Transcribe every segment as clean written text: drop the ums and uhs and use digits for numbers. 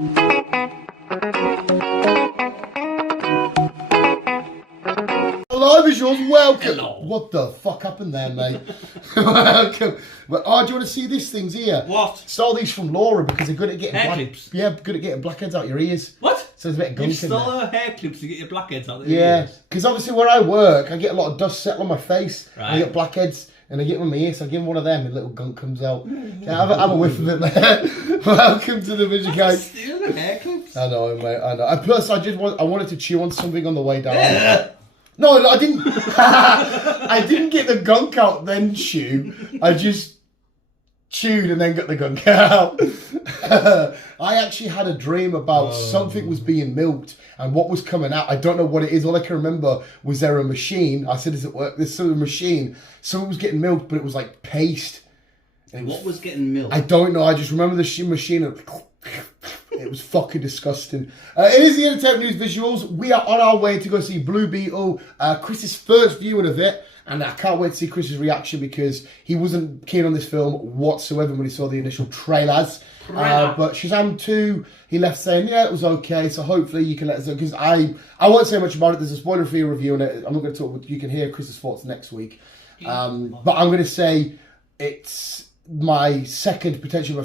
Hello, visuals, welcome. Hello. What the fuck happened there, mate? Welcome. Well, oh, do you want to see these things here? What? Stole these from Laura because they're good at getting Hair clips? Yeah, good at getting blackheads out your ears. What? So there's a bit of gunk You in stole there. her hair clips to get your blackheads out there. Yeah, because obviously where I work, I get a lot of dust settle on my face. Right. I get blackheads, and I get them in my ear, so I give them one of them, and a little gunk comes out. Yeah, have a whiff of it there. Welcome to the video, guys. Stealing hair clips? I know, mate. I know. And plus, I wanted to chew on something on the way down. No, I didn't. I didn't get the gunk out then chew. I just chewed and then got the gunk out. I actually had a dream about something was being milked and what was coming out. I don't know what it is. All I can remember was there a machine. I said, "Does it work?" There's sort of machine. Someone was getting milked, but it was like paste. And what was getting milked? I don't know. I just remember the machine. It was fucking disgusting. It is the Entertainment News visuals. We are on our way to go see Blue Beetle. Chris's first viewing of it. And I can't wait to see Chris's reaction because he wasn't keen on this film whatsoever when he saw the initial trailers. But Shazam 2, he left saying, yeah, it was okay. So hopefully you can let us know. Because I won't say much about it. There's a spoiler-free review on it. I'm not going to talk. You can hear Chris's thoughts next week. But I'm going to say it's my second, potentially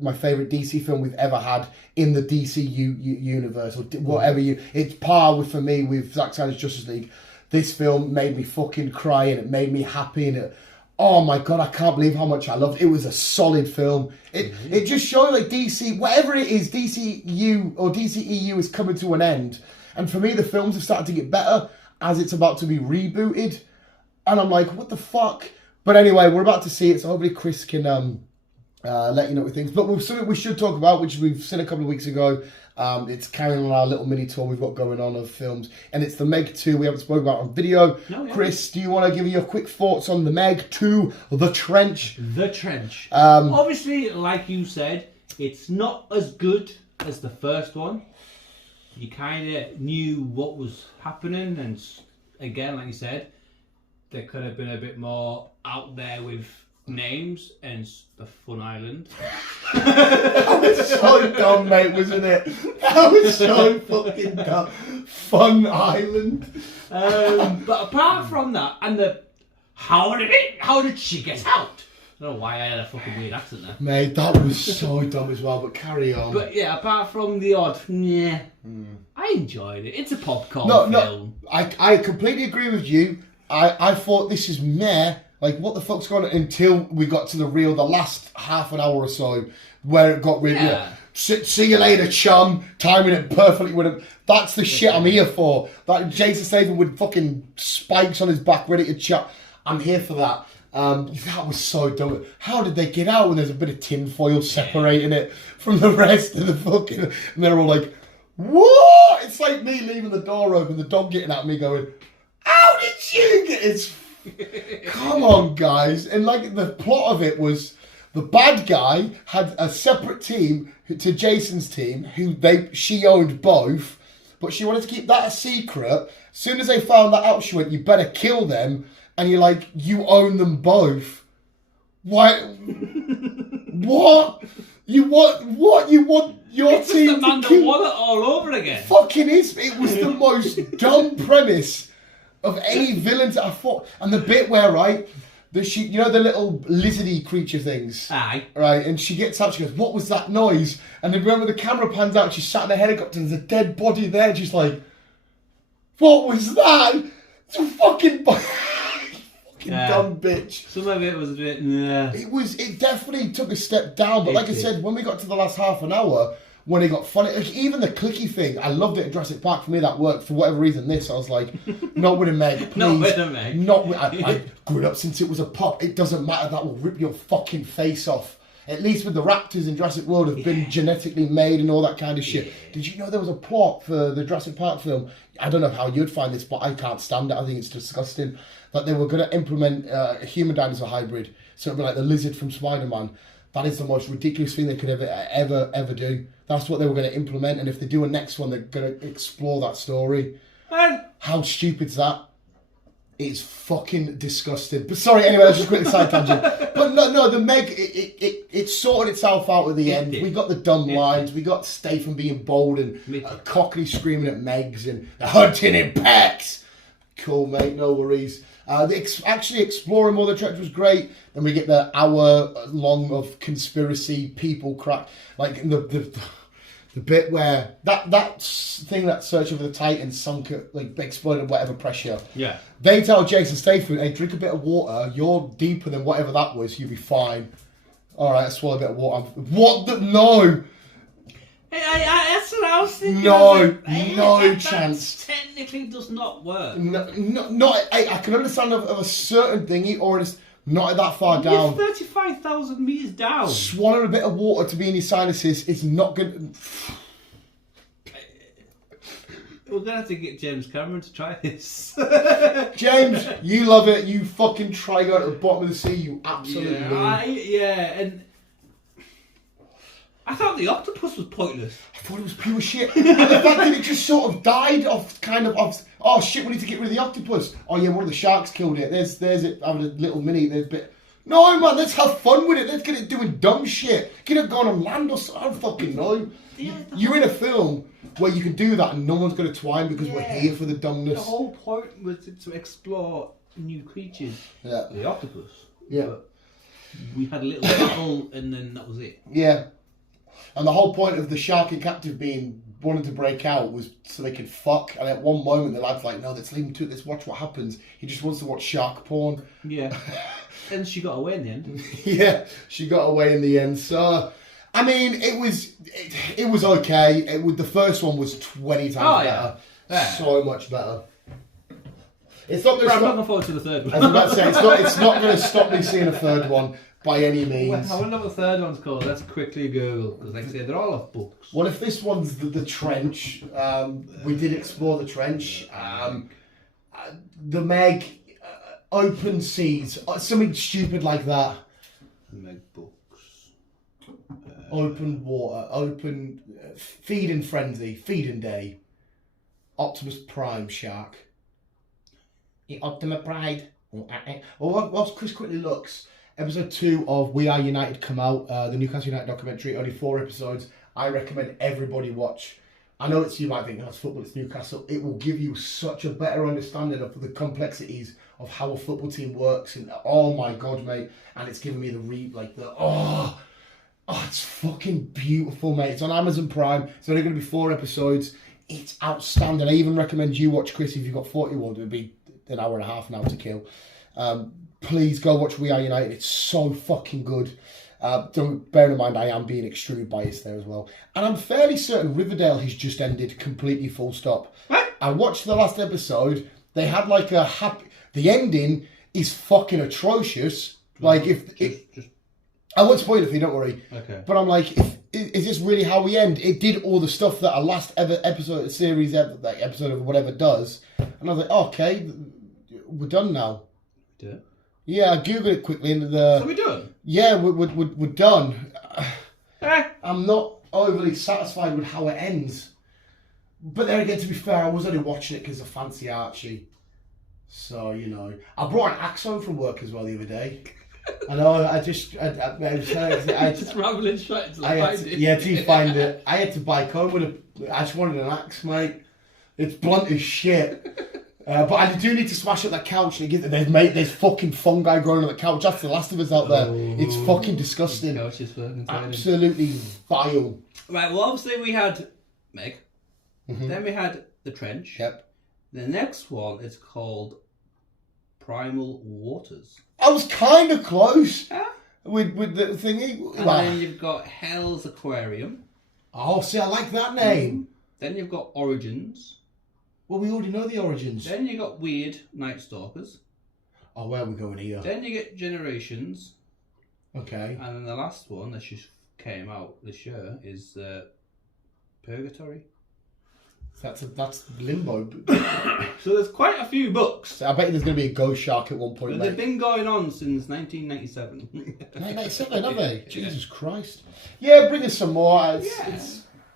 my favorite DC film we've ever had in the DCU universe, or whatever it's par with, for me, with Zack Snyder's Justice League. This film made me fucking cry, and it made me happy, and oh my god, I can't believe how much I loved it. It was a solid film. It just showed like DC, whatever it is, DCU or DCEU is coming to an end, and for me the films have started to get better as it's about to be rebooted, and I'm like, what the fuck? But anyway, we're about to see it, so hopefully Chris can let you know what he thinks. But we've something we should talk about, which we've seen a couple of weeks ago. It's carrying on our little mini tour we've got going on of films, and it's The Meg 2. We haven't spoken about on video. No, yeah. Chris, do you want to give me your quick thoughts on The Meg 2, The Trench? The Trench. Obviously, like you said, it's not as good as the first one. You kind of knew what was happening, and again, like you said, there could have been a bit more out there with names and the Fun Island. That was so dumb, mate, wasn't it? That was so fucking dumb. Fun Island. But apart from that, and how did she get out? I don't know why I had a fucking weird accent there. Mate, that was so dumb as well, but carry on. But yeah, apart from the odd, I enjoyed it. It's a popcorn film. No, I completely agree with you. I thought this is meh. Like, what the fuck's going on? Until we got to the last half an hour or so, where it got really, see you later, chum, timing it perfectly with him. That's the shit I'm here for. That Jason Statham with fucking spikes on his back, ready to chop. I'm here for that. That was so dumb. How did they get out when there's a bit of tin foil separating it from the rest of the fucking... And they're all like, what? It's like me leaving the door open, the dog getting at me going, how did you get it? Come on, guys. And like the plot of it was the bad guy had a separate team to Jason's team who she owned both, but she wanted to keep that a secret. As soon as they found that out, she went, you better kill them. And you're like, you own them both. Why? What? You want your it's team just Amanda to kill? Waller all over again. Fucking is. It was the most dumb premise of any villains I thought. And the bit where, right, you know the little lizardy creature things? Aye. Right, and she gets out, she goes, what was that noise? And then remember the camera pans out, she's sat in a helicopter, there's a dead body there, and she's like, what was that? It's a fucking dumb bitch. Some of it was a bit, It definitely took a step down, but like I said, when we got to the last half an hour, when it got funny, like even the clicky thing, I loved it at Jurassic Park. For me, that worked. For whatever reason, I was like, not with a Meg, please. Not with a Meg. Not with, I grew up since it was a pop. It doesn't matter. That will rip your fucking face off. At least with the raptors in Jurassic World have been genetically made and all that kind of shit. Did you know there was a plot for the Jurassic Park film? I don't know how you'd find this, but I can't stand it. I think it's disgusting. That they were going to implement a human dinosaur hybrid. So it'd be like the lizard from Spider-Man. That is the most ridiculous thing they could ever do. That's what they were going to implement, and if they do a next one, they're going to explore that story. How stupid's that? It's fucking disgusting. But sorry, anyway, let's just quickly side tangent. But no, the Meg, it sorted itself out at the end. We got the dumb lines. We got Statham being bold and Cockney screaming at Megs and the hunting in packs. Cool, mate. No worries. Actually exploring more the trench was great. Then we get the hour long of conspiracy people crack. Like the bit where that thing that search over the Titan sunk at, like, exploded whatever pressure. Yeah. They tell Jason Statham, hey, drink a bit of water. You're deeper than whatever that was. You'll be fine. All right, swallow a bit of water. What the? No. That's what I was thinking. No chance. That technically does not work. I can understand of a certain thingy, or it's not that far down. You're 35,000 metres down. Swallowing a bit of water to be in your sinuses is not good. We're going to have to get James Cameron to try this. James, you love it. You fucking try go to the bottom of the sea. You absolutely and I thought the octopus was pointless. I thought it was pure shit. And the fact that it just sort of died of oh shit, we need to get rid of the octopus. Oh yeah, one of the sharks killed it. There's it having a little mini. There's a bit. No man, let's have fun with it. Let's get it doing dumb shit. Get it going on land or something. I don't fucking know. You're in a film where you can do that and no one's going to twine because we're here for the dumbness. The whole point was to explore new creatures. Yeah. The octopus. Yeah. But we had a little battle and then that was it. Yeah. And the whole point of the shark and captive wanting to break out was so they could fuck. And at one moment, the lad's like, no, let's leave him to it. Let's watch what happens. He just wants to watch shark porn. Yeah. And she got away in the end. Yeah, she got away in the end. So, I mean, it was okay. The first one was 20 times better. Yeah. So much better. It's not. I'm looking forward to the third one. I was about to say, it's not going to stop me seeing a third one by any means. I wonder what the third one's called. Let's quickly Google, because like I say, they're all off books. What if this one's the trench? We did explore the trench. The Meg, open seas, something stupid like that. The Meg books. Open water, open feeding frenzy, feeding day. Optimus Prime shark. Optimus Pride. Whilst Chris quickly looks, episode 2 of We Are United come out, the Newcastle United documentary, only 4 episodes. I recommend everybody watch. I know you might think that's football, it's Newcastle. It will give you such a better understanding of the complexities of how a football team works. And oh my god, mate! And it's giving me it's fucking beautiful, mate. It's on Amazon Prime. It's only going to be 4 episodes. It's outstanding. I even recommend you watch, Chris, if you've got 41. It would be an hour and a half now to kill. Please go watch We Are United. It's so fucking good. Don't bear in mind I am being extremely biased there as well. And I'm fairly certain Riverdale has just ended completely full stop. What? I watched the last episode. They had like a happy... The ending is fucking atrocious. Like if I won't spoil it for you, don't worry. Okay. But I'm like, is this really how we end? It did all the stuff that a last ever episode, episode of whatever does. And I was like, okay, we're done now. We do it? Yeah, I googled it quickly. And So we're done? Yeah, we're done. I'm not overly satisfied with how it ends. But then again, to be fair, I was only watching it because I fancy Archie. So, you know. I brought an axe home from work as well the other day. I know, I just rambling straight to find it. Yeah, to find it. I had to buy home with I just wanted an axe, mate. It's blunt as shit. But I do need to smash up that couch. There's fucking fungi growing on the couch. That's the Last of Us out there. It's fucking disgusting. The couch is fucking absolutely vile. Right, well, obviously we had Meg. Mm-hmm. Then we had The Trench. Yep. The next one is called Primal Waters. I was kind of close with the thingy. And then you've got Hell's Aquarium. Oh, see, I like that name. Then you've got Origins. Well, we already know the Origins. Then you got Weird Night Stalkers. Oh, where are we going here? Then you get Generations. Okay. And then the last one that just came out this year is Purgatory. That's Limbo. So there's quite a few books. So I bet there's going to be a ghost shark at one point. But they've been going on since 1997. 1997, have they? Jesus Christ. Yeah, bring us some more.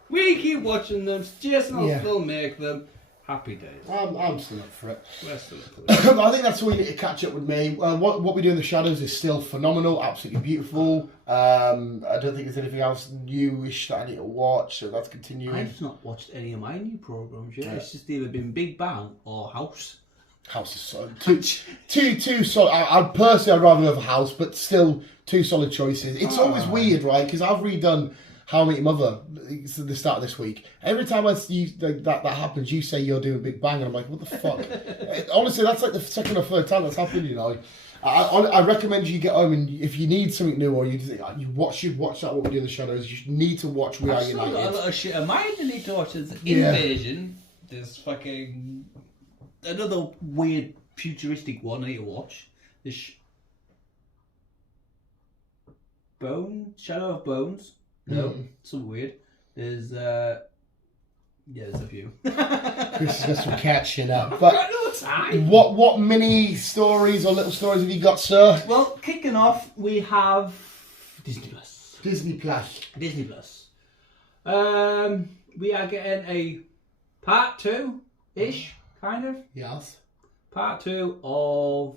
We keep watching them. Jason will still make them. Happy days. I'm still up for it. We're still up for it. I think that's all you need to catch up with me. What we do in the shadows is still phenomenal, absolutely beautiful. I don't think there's anything else newish that I need to watch, so that's continuing. I've not watched any of my new programs yet. It's just either been Big Bang or House. House is so two solid. I'd rather have a House, but still two solid choices. It's always weird, right? Because I've redone How I Met Your Mother at the start of this week. Every time I see that happens, you say you're doing Big Bang, and I'm like, what the fuck? Honestly, that's like the second or third time that's happened. You know, I recommend you get home, and if you need something new or you should watch that What We Do in the Shadows. You need to watch We Are United. I've got a lot of shit of mine I need to watch. There's Invasion. There's fucking another weird futuristic one I need to watch. There's Shadow of Bones. No, something weird. There's there's a few. Chris has got some catching up. But I've got no time. What mini stories or little stories have you got, sir? Well, kicking off, we have Disney Plus. Disney Plus. Disney Plus. We are getting a part 2-ish, kind of. Yes. Part 2 of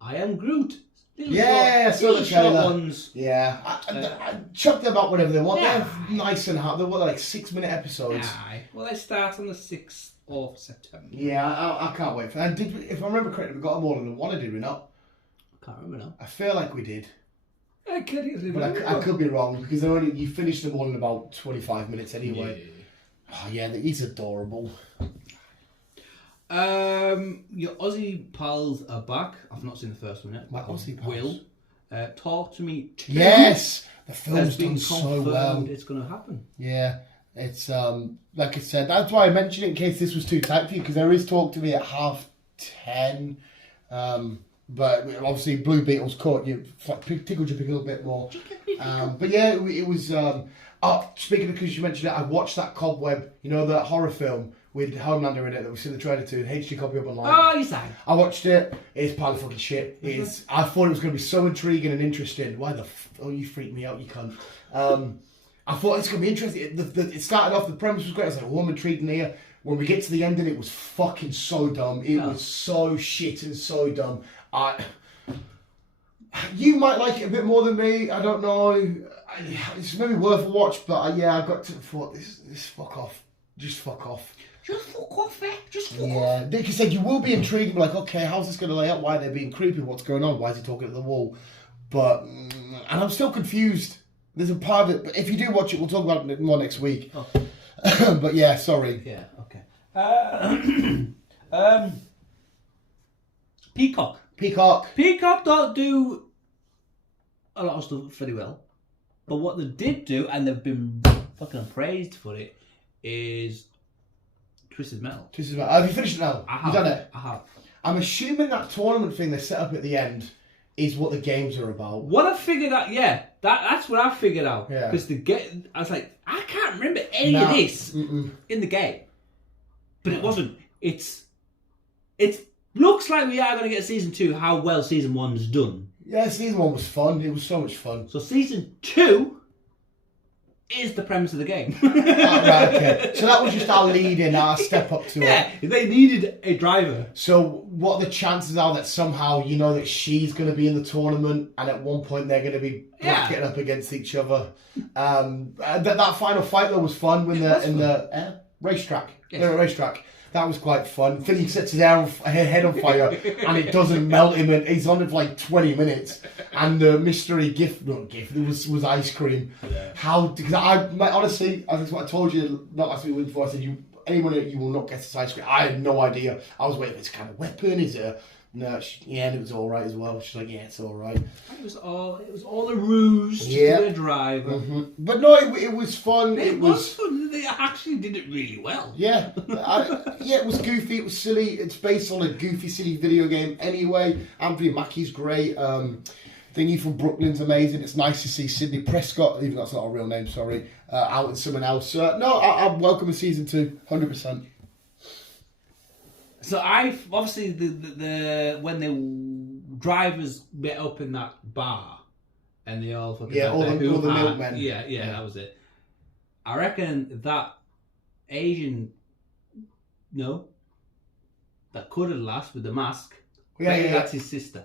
I Am Groot. Yeah, so the short trailer. ones. Yeah, I chuck them out whenever they want. They're nice and hard. They're like 6-minute episodes. Aye. Well, they start on the 6th of September. Yeah, I can't wait for that. If I remember correctly, we got them all in one, did we not? I can't remember now. I feel like we did. I could, but I could be wrong because you finished them all in about 25 minutes anyway. Yeah. Oh yeah, he's adorable. Your Aussie pals are back. I've not seen the first one yet. My Aussie pals. Will. Talk to Me 2. Yes! The film's has been done so well. It's going to happen. Yeah. It's, like I said, that's why I mentioned it in case this was too tight for you, because there is Talk to Me at 10:30. But obviously Blue Beetle's caught you, tickled your pick a little bit more. But yeah, it was, speaking of, because you mentioned it, I watched that Cobweb, that horror film with Homelander in it that we see the trailer to, an HD copy up online. Oh, you sang. I watched it. It's pile of fucking shit. I thought it was going to be so intriguing and interesting. Why oh, you freaked me out, you cunt. I thought it's going to be interesting. It started off, the premise was great. I was like, oh, I'm intrigued in here. When we get to the ending, it was fucking so dumb. It was so shit and so dumb. You might like it a bit more than me. I don't know. It's maybe worth a watch, but I got to thought this fuck off. Just fuck off. Just fuck off, eh? Just fuck off. Yeah, Nick said you will be intrigued. Like, okay, how's this going to lay out? Why they're being creepy? What's going on? Why is he talking at the wall? But and I'm still confused. There's a part of it, but if you do watch it, we'll talk about it more next week. Oh. But yeah, sorry. Yeah. Okay. Peacock. Peacock don't do a lot of stuff very well, but what they did do, and they've been fucking praised for it, is Twisted Metal. Have you finished it now? I have. You done it? I have. I'm assuming that tournament thing they set up at the end is what the games are about. What I figured out, that's what I figured out. Yeah. Because I was like, I can't remember any of this in the game, but it wasn't. It looks like we are going to get season 2. How well season 1's done. Yeah, season 1 was fun. It was so much fun. So season 2 is the premise of the game. Right, okay. So that was just our lead in, our step up to it. Yeah, they needed a driver. So what the chances are that somehow that she's going to be in the tournament, and at one point they're going to be bracketing up against each other. That final fight though was fun when they're in the racetrack. Yes. They're at a racetrack. That was quite fun. Philly sets his head on fire and it doesn't melt him, and he's on it for like 20 minutes. And the mystery gift was ice cream. Yeah. Because honestly, I think what I told you not last week before, I said anyone that you will not get this ice cream. I had no idea. I was waiting for this kind of weapon. Is it? No, and it was all right as well. She's like, yeah, it's all right. It was all a ruse to be a driver. Mm-hmm. But no, it was fun. It was fun. They actually did it really well. Yeah, it was goofy. It was silly. It's based on a goofy, silly video game anyway. Anthony Mackie's great. Thingy from Brooklyn's amazing. It's nice to see Sidney Prescott, even though that's not a real name, sorry, out in someone else. I'm welcome to season 2, 100%. So obviously the when the drivers met up in that bar and they all fucking all the milkmen. Yeah, that was it. I reckon that Asian that cuddled last with the mask. Yeah, Maybe yeah. that's his sister.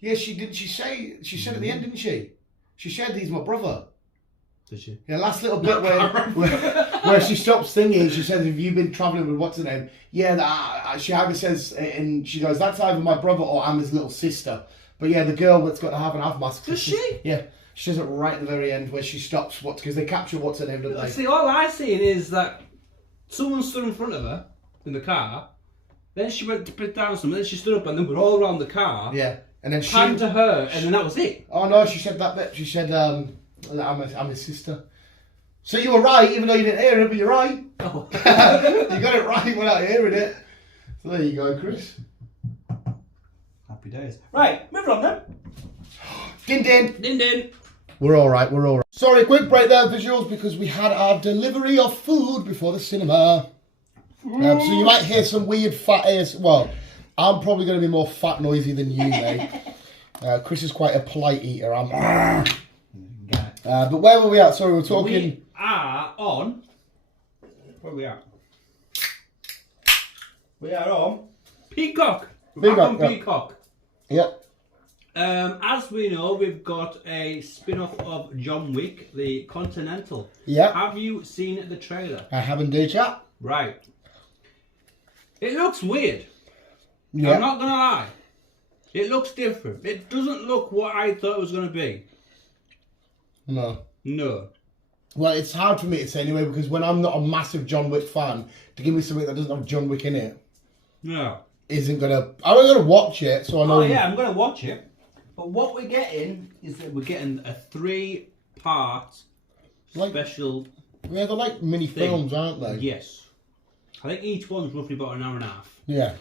Yeah, she said at the end, didn't she? She said he's my brother. Did she? Yeah, last little bit where she stops singing, she says, "Have you been travelling with what's her name?" Yeah, she either says, and she goes, "That's either my brother or I'm his little sister." But yeah, the girl that's got the half and half mask. Does she? Yeah, she says it right at the very end where she stops. Because they capture what's her name, don't they? See, all I see is that someone stood in front of her in the car. Then she went to put down something. Then she stood up, and then we're all around the car. Yeah, and then panned to her, and then that was it. Oh no, she said that bit. She said, I'm his sister. So you were right, even though you didn't hear it, but you're right. Oh. You got it right without hearing it. So there you go, Chris. Happy days. Right, moving on then. Din din. Din din. We're all right. Sorry, quick break there, visuals, because we had our delivery of food before the cinema. So you might hear some weird fat ears. Well, I'm probably going to be more fat noisy than you, mate. Chris is quite a polite eater. But where were we at? Sorry, we're talking. We are on. Where are we at? We are on Peacock. We're back on Peacock. Yep. As we know, we've got a spin-off of John Wick, the Continental. Yeah. Have you seen the trailer? I have indeed, chat. Right. It looks weird. Yeah. I'm not gonna lie. It looks different. It doesn't look what I thought it was gonna be. No. Well, it's hard for me to say anyway, because when I'm not a massive John Wick fan, to give me something that doesn't have John Wick in it, isn't gonna. I'm not gonna watch it, so I know. Oh yeah, I'm gonna watch it. But what we're getting is that we're getting a 3-part special. Yeah, they're like mini films, aren't they? Yes. I think each one's roughly about an hour and a half. Yeah.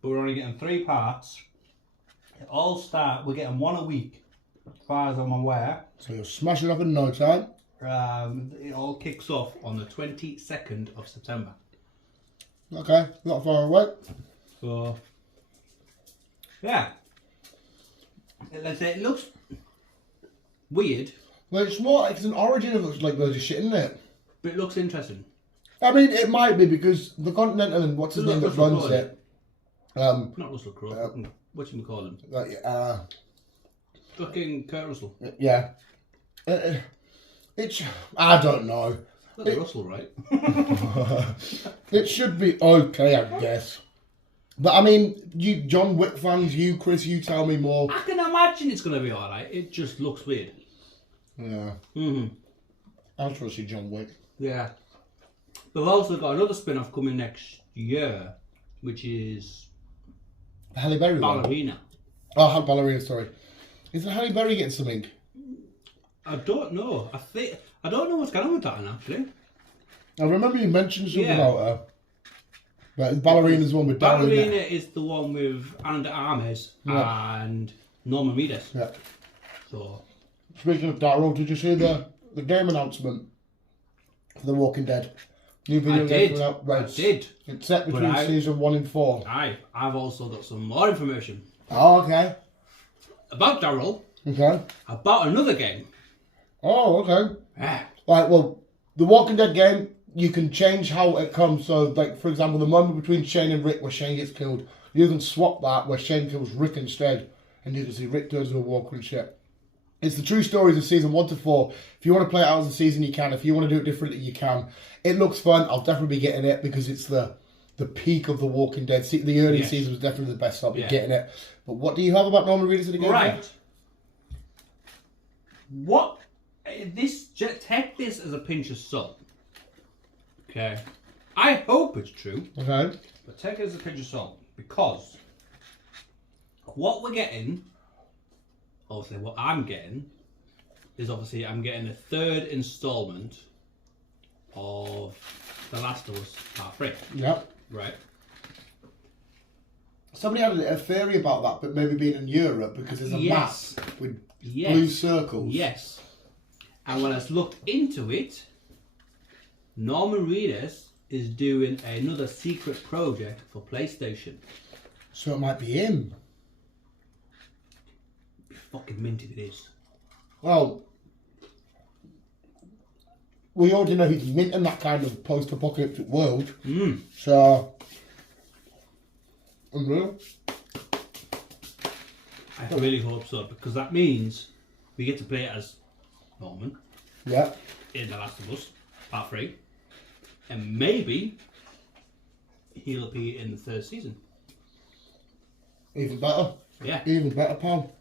But we're only getting 3 parts. It all start. We're getting one a week, as far as I'm aware. So you'll smash it up in no time. It all kicks off on the 22nd of September. Okay, not far away. So, yeah. Let's say it looks weird. Well, it's more like it's an origin of like loads of shit, isn't it? But it looks interesting. I mean, it might be because the Continental and what's his name that runs it. Not Russell Crowe. What should we call him? Fucking Kurt Russell. Yeah. It's. I don't know. That's Russell, right? It should be okay, I guess. But I mean, you John Wick fans, you Chris, you tell me more. I can imagine it's going to be alright. It just looks weird. Yeah. I just want to see John Wick. Yeah. We've also got another spin-off coming next year, which is Halle Berry. Ballerina. Oh, Ballerina. Sorry. Is it Halle Berry getting something? I don't know. I don't know what's going on with that one, actually. I remember you mentioned something about her. But Ballerina's the one with Ballerina is the one with Ana Armas and Norman Reedus. Yeah. So. Speaking of Daryl, did you see the game announcement for The Walking Dead? New video game coming out. Right. I did. It's set between season 1 and 4. I've also got some more information. Oh, okay. About Daryl. Okay. About another game. Oh, okay. Yeah. Right, well, The Walking Dead game, you can change how it comes. So, like, for example, the moment between Shane and Rick where Shane gets killed, you can swap that where Shane kills Rick instead. And you can see Rick turns into a walker and shit. It's the true stories of season 1 to 4. If you want to play it out as a season, you can. If you want to do it differently, you can. It looks fun. I'll definitely be getting it because it's the peak of The Walking Dead. The early season was definitely the best, so I'll be getting it. But what do you have about Norman Reedus in the game? Right. What? Take this as a pinch of salt. Okay. I hope it's true. Okay. But take it as a pinch of salt. Because what we're getting, obviously what I'm getting, is obviously I'm getting a 3rd installment of The Last of Us Part 3. Yeah. Right. Somebody had a theory about that, but maybe being in Europe because there's a map with blue circles. Yes. And when I looked into it, Norman Reedus is doing another secret project for PlayStation. So it might be him. Fucking mint if it is. Well, we already know he's mint in that kind of post-apocalyptic world. So Unreal. I really hope so, because that means we get to play it as Norman Yeah. in The Last of Us, Part 3. And maybe he'll appear in the 3rd season. Even better. Yeah. Even better, pal.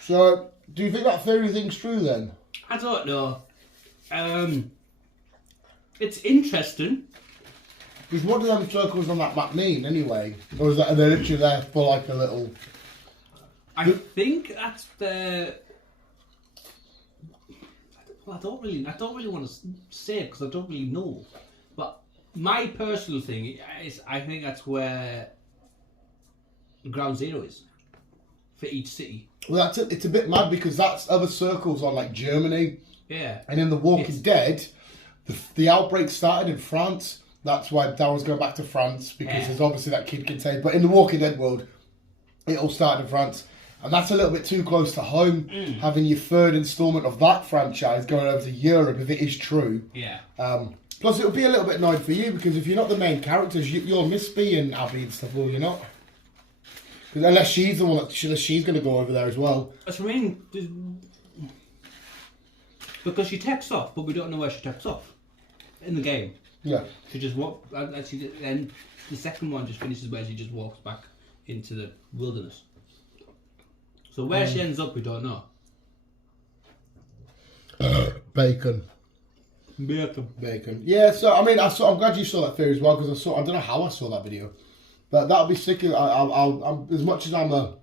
So, do you think that theory thing's true then? I don't know. It's interesting. Because what do them circles on that map mean anyway? Or is that, are they literally there for like a little... I think that's the... Well, I don't really want to say it because I don't really know. But my personal thing is, I think that's where Ground Zero is for each city. Well, that's it. It's a bit mad because that's other circles on like Germany. Yeah. And in The Walking Dead, the outbreak started in France. That's why Daryl's going back to France because there's obviously that kid contained. But in The Walking Dead world, it all started in France. And that's a little bit too close to home, having your 3rd instalment of that franchise going over to Europe, if it is true. Yeah. Plus, it would be a little bit annoying for you, because if you're not the main characters, you'll miss Bea and Abby and stuff, will you not? Because unless she's the one, unless she's going to go over there as well. That's what I mean. Because she takes off, but we don't know where she takes off in the game. Yeah. She just walks, and the second one just finishes where she just walks back into the wilderness. So where she ends up, we don't know. Bacon. Yeah, so I mean, I'm glad you saw that theory as well, because I don't know how I saw that video, but that'll be sick. I'm as much as I'm a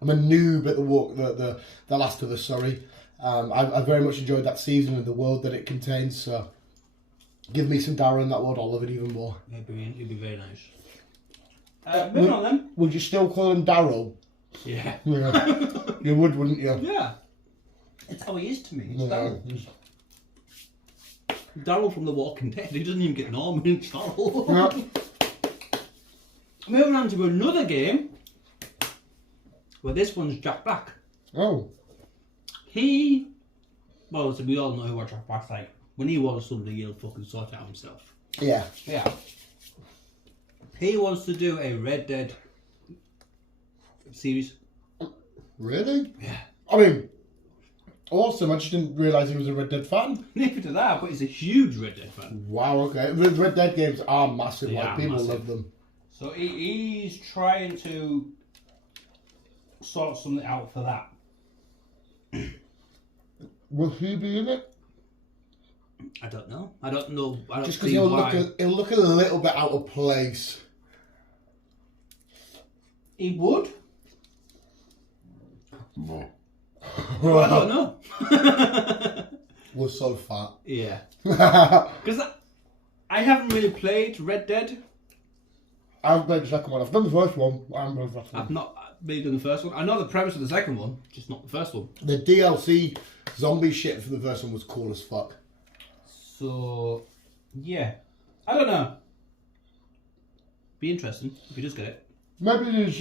noob at the Last of Us. Sorry, I very much enjoyed that season and the world that it contains. So give me some Daryl in that world, I'll love it even more. It'd be very nice. Moving on then. Would you still call him Daryl? Yeah. You would, wouldn't you? Yeah. It's how he is to me. It's Yeah. Daryl. Daryl from The Walking Dead. He doesn't even get Norman. It's Daryl. Yeah. Moving on to another game. Well, this one's Jack Black. Oh. Well, so we all know what Jack Black's like. When he wants something, he'll fucking sort it out himself. Yeah. Yeah. He wants to do a Red Dead series. Really? Yeah. I mean, awesome. I just didn't realise he was a Red Dead fan. Neither did I, but he's a huge Red Dead fan. Wow, okay. Red Dead games are massive. They like, are people massive. love them. So he's trying to sort something out for that. Will he be in it? I don't know. I don't Just because see he'll why. he'll look a little bit out of place. He would. No. I don't know. We're so fat. Yeah. Because I haven't really played Red Dead. I've played the second one. I've done the first one. I haven't played the first one. I've not really done the first one. I know the premise of the second one, just not the first one. The DLC zombie shit for the first one was cool as fuck. So, yeah. I don't know. Be interesting if he does get it. Maybe he's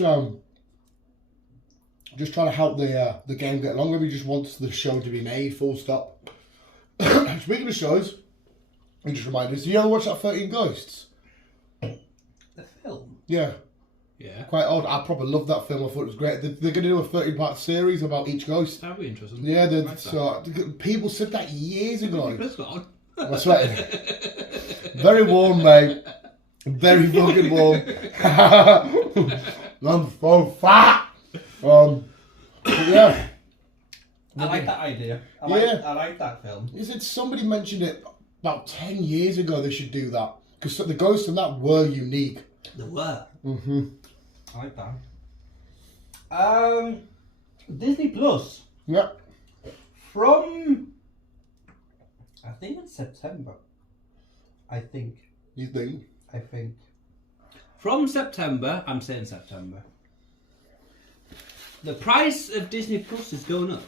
just trying to help the game get along. Maybe he just wants the show to be made, full stop. Speaking of shows, it just reminded us, you ever watch that 13 Ghosts? The film? Yeah. Yeah. Quite odd. I probably loved that film. I thought it was great. They're going to do a 13-part series about each ghost. That'd be interesting. Yeah, Like so people said that years ago. That's not. I'm sweating. Very warm, mate. Very fucking warm. I'm so fat. Yeah. I like that idea. I like that film. Is it somebody mentioned it about 10 years ago they should do that? Because the ghosts in that were unique. They were. Mm-hmm. I like that. Disney Plus. Yeah. From I think it's September. I think. You think? I think. From September, I'm saying September. The price of Disney Plus is going up.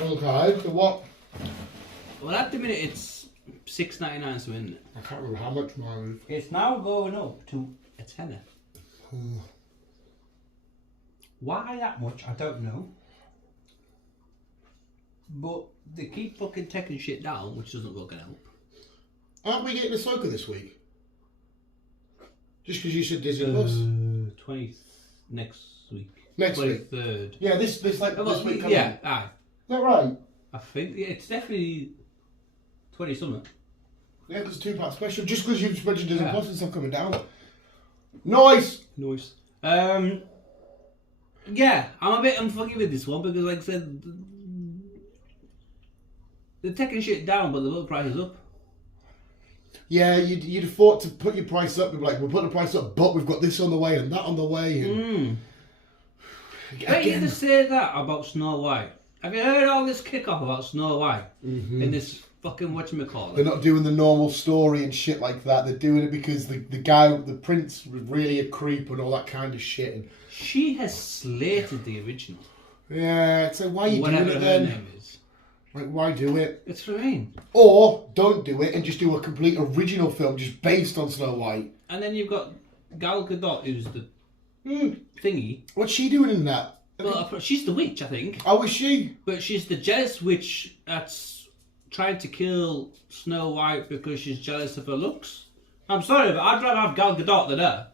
Okay, so what? Well, at the minute it's $6.99, so isn't it? I can't remember how much mine It's now going up to a tenner. Why that much? I don't know. But they keep fucking taking shit down, which doesn't fucking help. Aren't we getting Ahsoka this week? Just because you said Disney Plus? 23rd. next week. Next week. 23rd. Yeah, this week. Coming. Yeah, aye. Is that right? I think it's definitely 20 something. Yeah, there's a 2-part special. Just because you've mentioned Disney Plus and stuff coming down. Nice. Yeah, I'm a bit unfunny with this one because, like I said, they're taking shit down, but the little price is up. Yeah, you'd have thought to put your price up. We'd be like, we'll put the price up, but we've got this on the way and that on the way. And But you to say that about Snow White. Have you heard all this kickoff about Snow White in this fucking whatchamacallit? They're not doing the normal story and shit like that. They're doing it because the guy, the prince, was really a creep and all that kind of shit. And she has slated the original. yeah, it's like, why are you Whatever doing it her then? name is. Like, why do it? It's what I mean. Or don't do it and just do a complete original film just based on Snow White. And then you've got Gal Gadot, who's the thingy. What's she doing in that? Well, she's the witch, I think. Oh, is she? But she's the jealous witch that's trying to kill Snow White because she's jealous of her looks. I'm sorry, but I'd rather have Gal Gadot than her.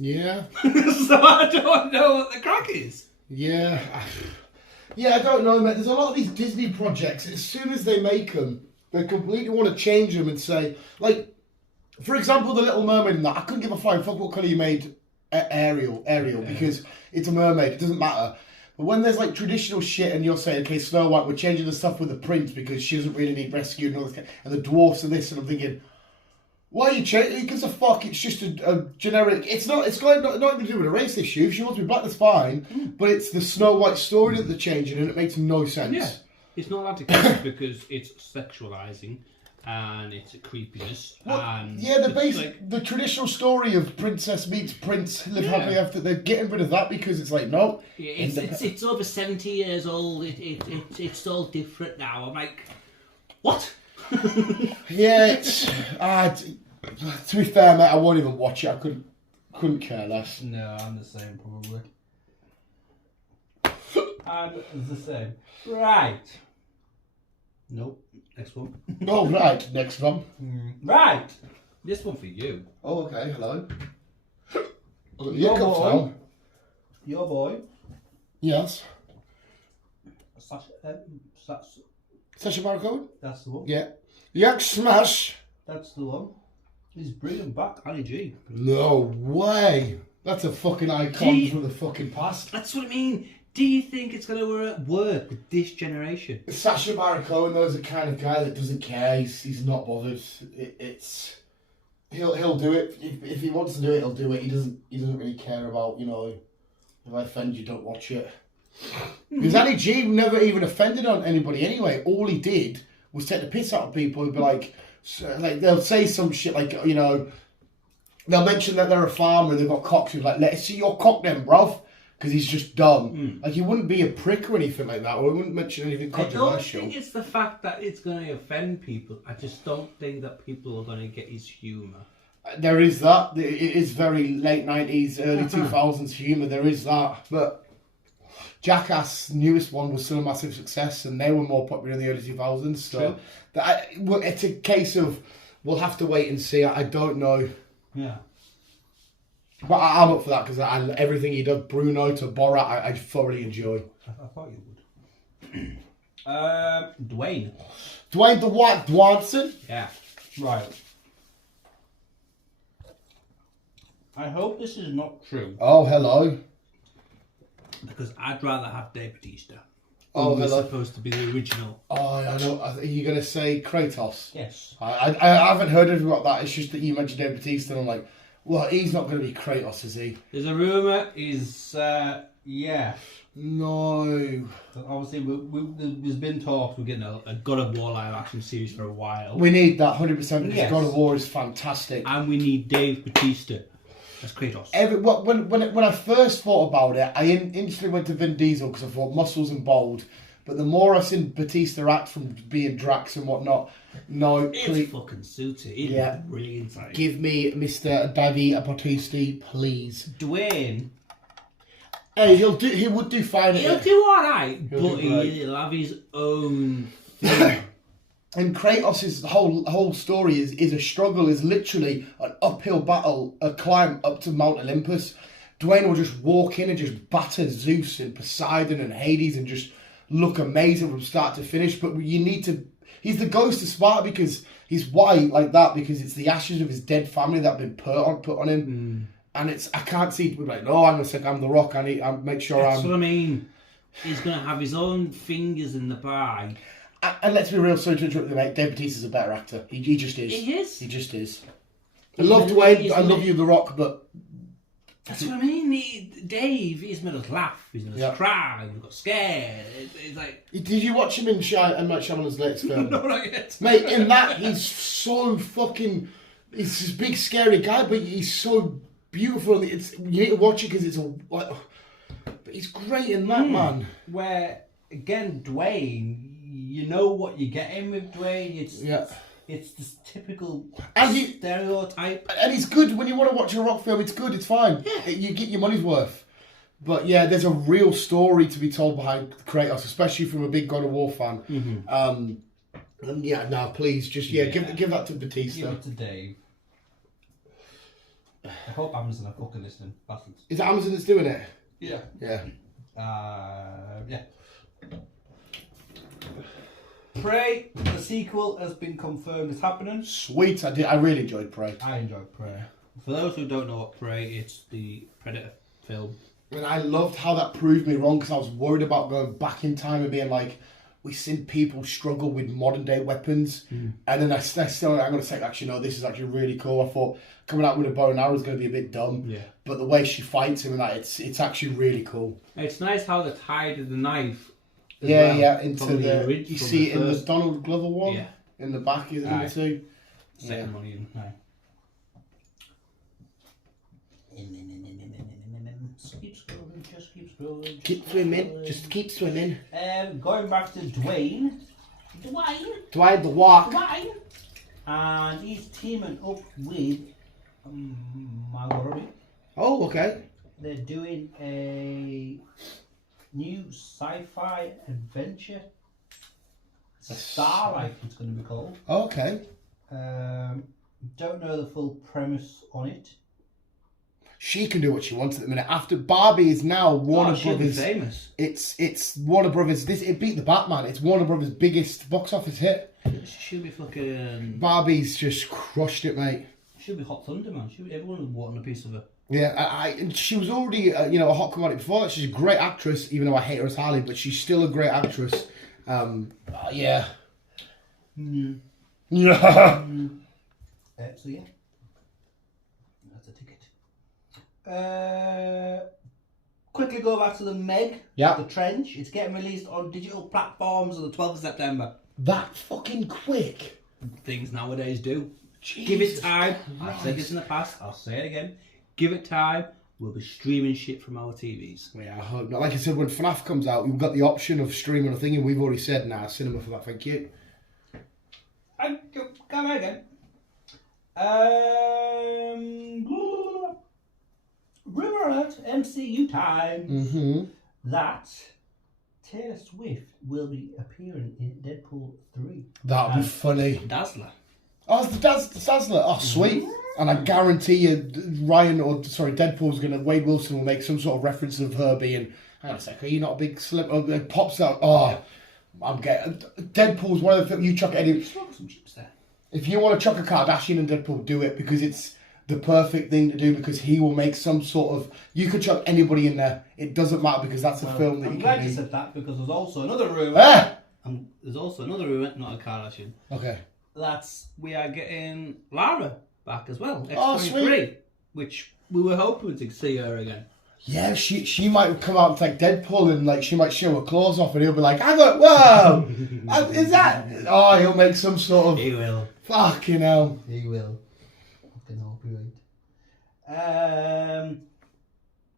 Yeah. So I don't know what the crack is. Yeah. Yeah, I don't know, mate. There's a lot of these Disney projects. As soon as they make them, they completely want to change them and say, like, for example, The Little Mermaid and that. I couldn't give a flying fuck what colour you made Ariel, because it's a mermaid. It doesn't matter. But when there's like traditional shit and you're saying, okay, Snow White, we're changing the stuff with the prince because she doesn't really need rescued and all this, and the dwarfs and this, and I'm thinking, why are you changing? Because the fuck, it's just a generic. It's not. It's got nothing to do with a race issue. If she wants to be black, that's fine. But it's the Snow White story that they're changing, and it makes no sense. Yeah, it's not allowed to keep because it's sexualizing and it's a creepiness. Well, and yeah, the it's the traditional story of princess meets prince live happily after. They're getting rid of that because it's like no. Yeah, it's over 70 years old. It's all different now. I'm like, what? Yeah, it's. To be fair, mate, I won't even watch it. I couldn't care less. No, I'm the same probably. I'm the same. Right. Nope. Next one. Oh right, next one. Right. This one for you. Oh okay, hello. Your boy. Yes. Sacha Baron Cohen? That's the one. Yeah. Yak Smash. That's the one. He's bringing back Ali G. No way. That's a fucking icon from the fucking past. That's what I mean. Do you think it's going to work with this generation? Sacha Baron Cohen, though, is the kind of guy that doesn't care. He's not bothered. He'll do it if he wants to do it. He'll do it. He doesn't really care about if I offend you, don't watch it. Because Ali G never even offended on anybody anyway. All he did was take the piss out of people. He'd be like they'll say some shit like they'll mention that they're a farmer and they've got cocks. He's like, let's see your cock then, bruv. Because he's just dumb. Like, he wouldn't be a prick or anything like that, or he wouldn't mention anything controversial. I don't think it's the fact that it's going to offend people. I just don't think that people are going to get his humour. There is that. It is very late 90s, early 2000s humour. There is that. But Jackass' newest one was still a massive success, and they were more popular in the early 2000s. So it's a case of we'll have to wait and see. I don't know. Yeah. But I'm up for that because everything he does, Bruno to Borat, I thoroughly enjoy. I thought you would. Dwayne. Dwayne the White Dwanson? Yeah. Right. I hope this is not true. Oh, hello. Because I'd rather have Dave Bautista. Oh, who was hello. supposed to be the original. Oh, I know. Are you going to say Kratos? Yes. I haven't heard anything about that. It's just that you mentioned Dave Bautista and I'm like, well, he's not going to be Kratos, is he? There's a rumour, yeah. No. Obviously, there's been talks, we're getting a God of War live action series for a while. We need that 100% because Yes. God of War is fantastic. And we need Dave Bautista as Kratos. When I first thought about it, I instantly went to Vin Diesel because I thought muscles and bold. But the more I've seen Batista act from being Drax and whatnot, no, It's fucking suited. It's brilliant. Like. Give me Mr. David Bautista, please. Dwayne. Hey, he would do fine. He'll do alright, He'll but do great. he'll have his own thing. And Kratos' whole story is a struggle, is literally an uphill battle, a climb up to Mount Olympus. Dwayne will just walk in and just batter Zeus and Poseidon and Hades and just look amazing from start to finish. But you need to... He's the ghost of Sparta because he's white like that because it's the ashes of his dead family that have been put on him. And it's... I can't see people like, no, I'm the Rock. I make sure That's what I mean. He's going to have his own fingers in the pie. And let's be real, sorry to interrupt you, mate. Dave Bautista's a better actor. He just is. He is. He just is. I love Dwayne. I love you, The Rock, but... That's what I mean. Dave, he's made us laugh. He's made us cry. We got scared. It's like... Did you watch him in M. Night Shyamalan's latest film? No, not yet. Mate, in that, he's so fucking... He's this big, scary guy, but he's so beautiful. You need to watch it because it's a... But he's great in that, man. Where, again, Dwayne, you know what you're getting with Dwayne. It's this typical stereotype. And it's good when you want to watch a Rock film. It's good. It's fine. Yeah. You get your money's worth. But yeah, there's a real story to be told behind Kratos, especially from a big God of War fan. And please, just give that to Batista. Give it to Dave. I hope Amazon are fucking listening, bastards. Is it Amazon that's doing it? Yeah. Yeah. Yeah. Prey, the sequel has been confirmed is happening. Sweet, I really enjoyed Prey. I enjoyed Prey. For those who don't know what Prey, it's the Predator film. And I loved how that proved me wrong because I was worried about going back in time and being like, we've seen people struggle with modern day weapons. And then I'm going to say, actually, no, this is actually really cool. I thought coming out with a bow and arrow is going to be a bit dumb. Yeah. But the way she fights him and that, it's actually really cool. It's nice how they tied the knife. Into the... You see it in the Donald Glover one? Yeah. In the back, is it in the two? Second one even, Keep scrolling. Keep swimming. Just keep swimming. Going back to Dwayne the Walk. And he's teaming up with Margot Robbie. Oh, okay. They're doing a new sci-fi adventure. Starlight, it's going to be called. Okay. Don't know the full premise on it. She can do what she wants at the minute. After Barbie is now Warner Brothers. Be famous. It's Warner Brothers. It beat the Batman. It's Warner Brothers' biggest box office hit. She'll be fucking. Barbie's just crushed it, mate. She'll be Hot Thunder, man. Everyone was wanting a piece of her. Yeah, and she was already a hot commodity before that. She's a great actress, even though I hate her as Harley, but she's still a great actress. Yeah. Yeah. So yeah. That's a ticket. Quickly go back to the Meg. Yeah. The Trench. It's getting released on digital platforms on the 12th of September. That fucking quick. Things nowadays do. Jesus Give it time. Christ. I've said this in the past. I'll say it again. Give it time. We'll be streaming shit from our TVs. Yeah, I hope not. Like I said, when FNAF comes out, we've got the option of streaming a thing, and we've already said, nah, cinema for that, thank you. Thank you. Come again. Rumor alert, MCU time. That Taylor Swift will be appearing in Deadpool 3. That'll be funny. Dazzler. Oh, it's the Dazzler. Oh, sweet. And I guarantee you, Wade Wilson will make some sort of reference of her being, hang on a sec, are you not a big slim? Oh, it pops out. Oh, I'm getting. Deadpool's one of the films you chuck any. Some chips there. If you want to chuck a Kardashian and Deadpool, do it because it's the perfect thing to do because he will make some sort of. You could chuck anybody in there. It doesn't matter because that's a film that I'm you glad can you do. said that because there's also another rumour. There's also another rumour, not a Kardashian. Okay. We are getting Lara back as well. X23, sweet. Which we were hoping to see her again. Yeah, she might come out like Deadpool and like she might show her claws off and he'll be like, whoa, is that? Oh, he'll make some sort of. He will. Fucking hell. He will. Fucking copyright.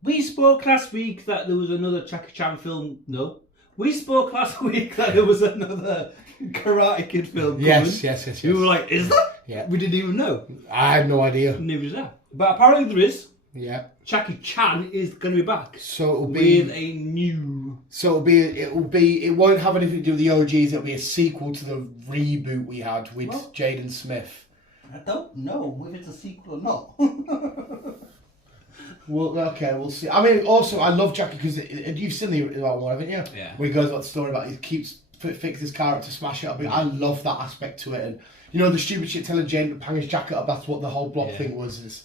We spoke last week that there was another Jackie Chan film. No. We spoke last week that there was another Karate Kid film coming. Yes. We were like, is there? Yeah. We didn't even know. I had no idea. Neither did I. But apparently there is. Yeah. Jackie Chan is going to be back. So it'll be with a new So it won't have anything to do with the OGs. It'll be a sequel to the reboot we had with Jaden Smith. I don't know if it's a sequel or not. Well, okay, we'll see. I mean, also, I love Jackie because you've seen the one, haven't you? Yeah. Where he goes about the story about he keeps fix his car up to smash it up. I love that aspect to it, and you know the stupid shit telling Jane to pang his jacket up. That's what the whole block thing was. Is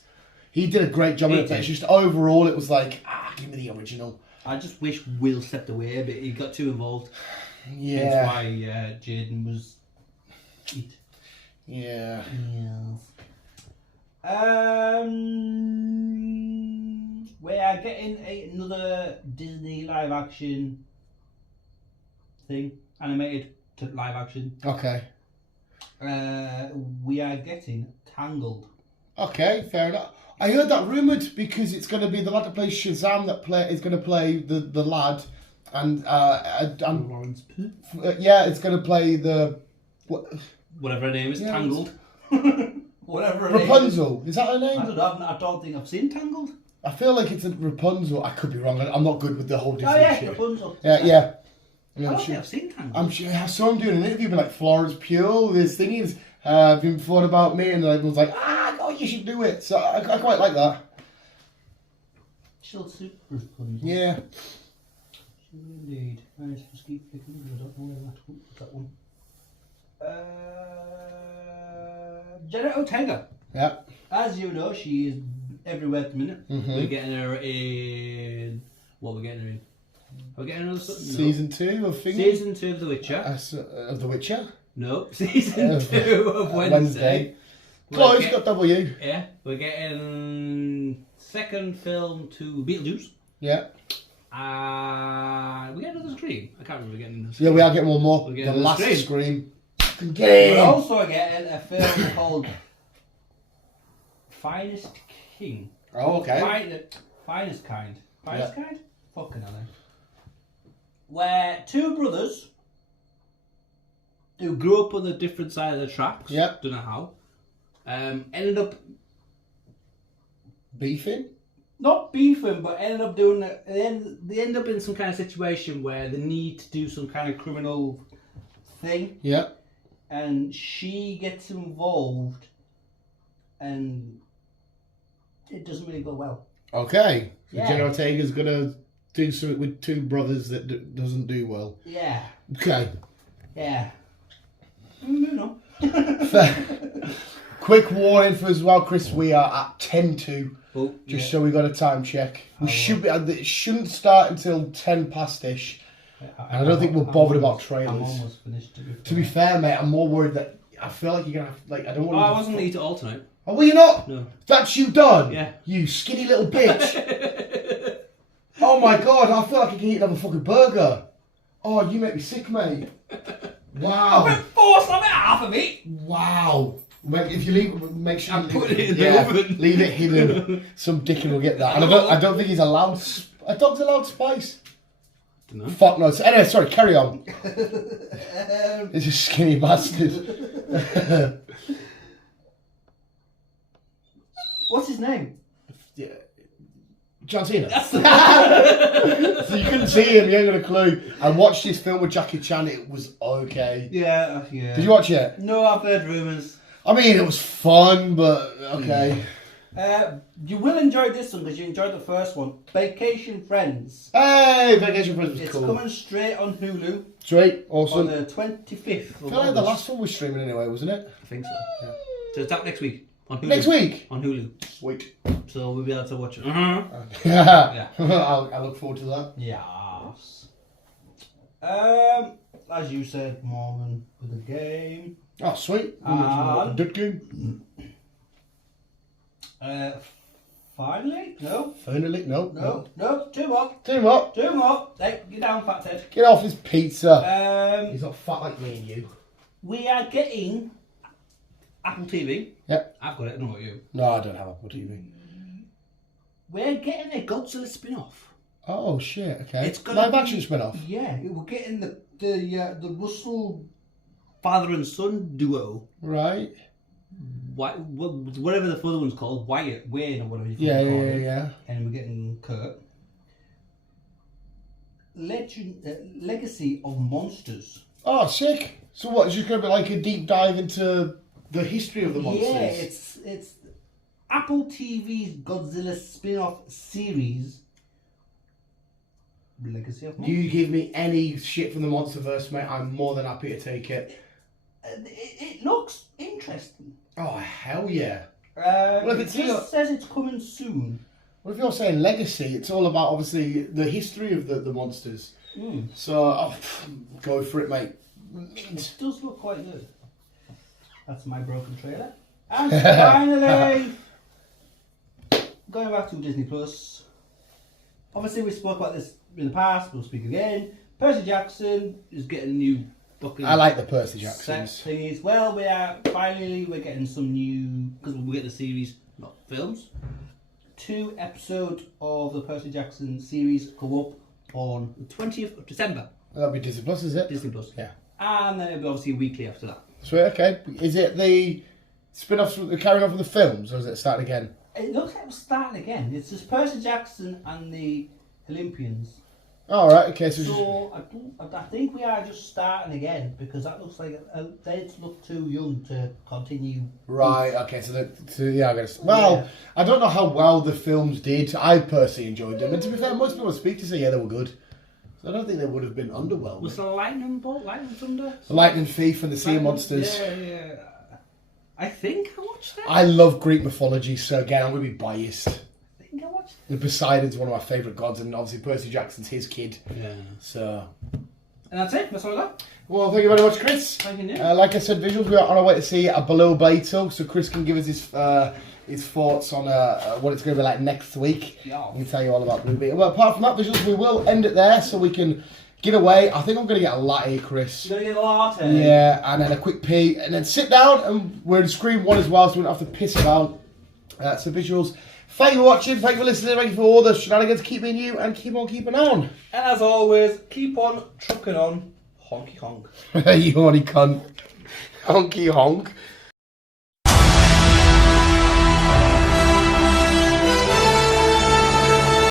he did a great job in it. It's just overall, it was like give me the original. I just wish Will stepped away a bit. He got too involved. Yeah. That's why Jaden was. Yeah. We are getting another Disney live action thing, animated to live action. Okay. We are getting Tangled. Okay, fair enough. I heard that rumoured because it's going to be the lad that plays Shazam is going to play the lad, and Lawrence Pugh? it's going to play the whatever her name is, Tangled. Whatever her Rapunzel. Is that her name? I don't know. I don't think I've seen Tangled. I feel like it's a Rapunzel. I could be wrong. I'm not good with the whole Disney shit. Rapunzel. Yeah. I don't think I've seen Tangled. I'm sure I saw him doing an interview with like Florence Pugh. This thing is been thought about me, and everyone's like, you should do it. So I quite like that. She'll suit Rapunzel. Yeah. She will indeed. Right, just keep picking. I don't know where that one. Jenna Ortega. Yeah. As you know, she is everywhere at the minute. Mm-hmm. We're getting her in. What we're getting her in? We're getting another Season 2 of Thingy? Season 2 of The Witcher. Of The Witcher? No, Season 2 of Wednesday. Close, got W. Yeah, we're getting second film to Beetlejuice. Yeah. We get another Scream. I can't remember getting another. Yeah, we are getting one more. We're The last Scream. We're also getting a film called Finest King. Oh, okay. Finest Kind. Finest Kind? Fucking hell. Where two brothers who grew up on the different side of the tracks. Yep. Don't know how. Ended up beefing? Not beefing, but ended up doing it. They end up in some kind of situation where they need to do some kind of criminal thing. Yeah. And she gets involved, and it doesn't really go well. Okay. So Yeah. Jenna Ortega's going to do something with two brothers that doesn't do well. Yeah. Okay. Yeah. Moving on. Fair. Quick warning for us as well, Chris. We are at 10:02. Oh, Just so we got a time check. We should be. It shouldn't start until 10 past-ish. And I don't think we're bothered about trailers. I'm almost finished. To be fair, mate, I'm more worried that I feel like you're gonna have I don't want. I wasn't eat it all tonight. Oh, well, you're not. No. That's you done. Yeah. You skinny little bitch. Oh my god, I feel like I can eat another fucking burger. Oh, you make me sick, mate. Wow. I'm forced. I'm half of it. Wow. If you make sure you put it in the oven. Leave it hidden. Some dickhead will get that. And I don't think he's allowed. A dog's allowed spice. Dunno. Fuck no. Anyway, sorry. Carry on. It's a skinny bastard. What's his name? Yeah. John Cena. So you couldn't see him. You ain't got a clue. I watched this film with Jackie Chan. It was okay. Yeah. Did you watch it? No, I've heard rumours. I mean, it was fun, but okay. You will enjoy this one because you enjoyed the first one. Vacation Friends. Hey, Vacation Friends was It's cool. coming straight on Hulu Sweet, on awesome. the 25th. I feel like the last one was streaming anyway, wasn't it? I think so. Yeah. So it's out next week on Hulu. Next week? On Hulu. Sweet. So we'll be able to watch it. Yeah. I look forward to that. Yes. As you said, Mormon with a game. Oh, sweet. A good game. Finally? No. Finally? No. No. Two more. Tell you what, Two more. Hey, get down, fat head. get off his pizza. He's not fat like me and you. We are getting Apple TV. Yep. I've got it. I don't know about you. No, I don't have Apple TV. We're getting a Godzilla spin-off. Oh, shit, okay. It's gonna Live be- action spin-off. Yeah, we're getting the Russell. Father and son duo. Right. Whatever the other one's called, Wayne or whatever you Yeah. call it. Yeah. And we're getting Kurt. Legacy of Monsters. Oh, sick. So what, is it going to be like a deep dive into the history of the monsters? Yeah, it's Apple TV's Godzilla spin-off series. Legacy of Monsters. You give me any shit from the Monsterverse, mate, I'm more than happy to take it. It looks interesting. Oh, hell yeah. Well, it just says it's coming soon. Well, if you're saying legacy, it's all about, obviously, the history of the monsters. So, go for it, mate. It does look quite good. That's my broken trailer. And finally, going back to Disney Plus. Obviously, we spoke about this in the past, we'll speak again. Percy Jackson is getting a new book. I like the Percy Jacksons. Thingies. Well, we're getting some new, because we'll get the series, not films. 2 episodes of the Percy Jackson series go up on the 20th of December. That'll be Disney Plus, is it? Disney Plus. Yeah. And then it'll be obviously weekly after that. Sweet, okay. Is it the spin-offs carrying on from the films, or is it starting again? It looks like it's starting again. It's just Percy Jackson and the Olympians. All right, okay. So I think we are just starting again, because that looks like they look too young to continue. Right, okay, yeah, I guess. Well, I don't know how well the films did. I personally enjoyed them, and to be fair, most people I speak to say, yeah, they were good. So I don't think they would have been underwhelming. Was the Lightning Bolt, Lightning Thunder? The Lightning Thief and the Sea Monsters. Yeah. I think I watched that. I love Greek mythology, so again, I'm going to be biased. I think I watched The Poseidon's one of my favourite gods, and obviously Percy Jackson's his kid. Yeah. So... And that's it. That's all I got. Well, thank you very much, Chris. Thank you, Nick. Like I said, visuals, we are on our way to see a Below Beetle, so Chris can give us his thoughts on what it's going to be like next week. Yeah. We can tell you all about Blue Beetle. Well, apart from that, visuals, we will end it there so we can get away. I think I'm going to get a latte, Chris. You're going to get a latte? Yeah, and then a quick pee, and then sit down, and we're in Scream 1 as well, so we don't have to piss around. So visuals, thank you for watching, thank you for listening, thank you for all the shenanigans, keep being you, and keep on keeping on. And as always, keep on trucking on. Honky honk. You horny cunt. Honky honk.